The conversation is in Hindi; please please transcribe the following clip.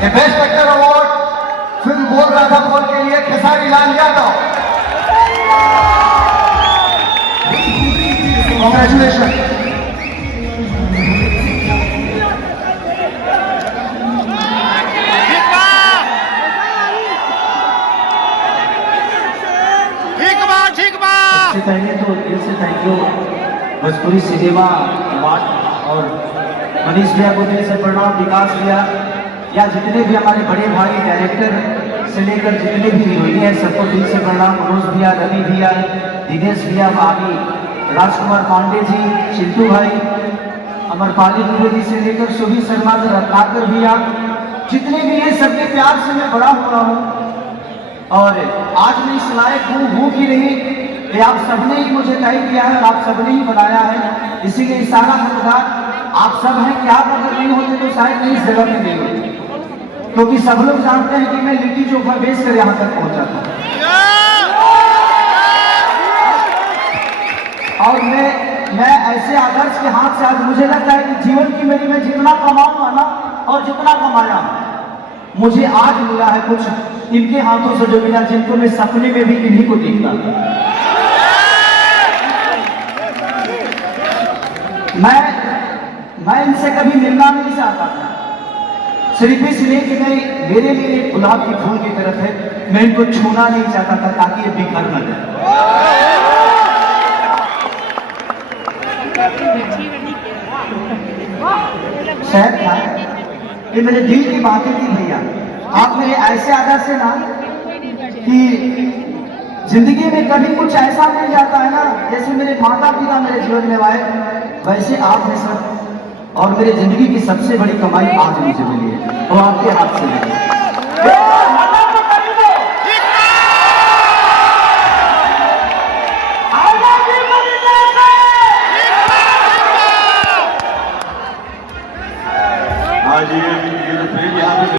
ये बेस्ट एक्टर अवार्ड फिल्म बोल राधा बोल के लिए खेसारी लाल यादव। कांग्रेचुलेशन। सबसे पहले तो दिल से thank you Bhojpuri cinema award और मनीष भैया को दिल से प्रणाम, विकास भैया या जितने भी हमारे बड़े भाई डायरेक्टर से लेकर जितने भी हीरोइन हैं सबको दिल से प्रणाम। मनोज भैया, रवि भैया, दिनेश भैया, भाभी राजकुमार पांडे जी, चिंटू भाई, अमरपाली द्विवेदी से लेकर सुभी शर्मा, रत्नाकर भैया, जितने भी हैं सबके प्यार से मैं बड़ा हो रहा हूँ और आज मैं इस लायक हूँ कि नहीं ये आप सबने ही मुझे तय किया है और आप सबने ही बनाया है, इसीलिए सारा हकदार आप सब हैं। क्या अगर नहीं होते तो शायद मैं इस जगह में नहीं होती, क्योंकि सब लोग जानते हैं कि मैं लिट्टी चोखा बेच कर यहाँ तक पहुंचा था और मैं ऐसे आदर्श के हाथ से आज मुझे लगता है कि जीवन की मेरी मैं जितना कमाऊंगा ना और जितना कमाया मुझे आज मिला है कुछ इनके हाथों से जो मिला, जिनको मैं सपने में भी इन्हीं को देखता था। मैं इनसे कभी मिलना नहीं चाहता था, सिर्फ इसलिए कि मैं मेरे लिए एक गुलाब की फूल की तरफ है, मैं इनको छूना नहीं चाहता था ताकि ये बिखर न जाए। शायद था ये मेरे दिल की बातें थी भैया, आप मेरे ऐसे आदर से ना कि जिंदगी में कभी कुछ ऐसा मिल जाता है ना, जैसे मेरे माता पिता मेरे जीवन में आए वैसे आप हैं सर, और मेरी जिंदगी की सबसे बड़ी कमाई आज मुझे मिली है वो आपके हाथ से मिली है। आज ये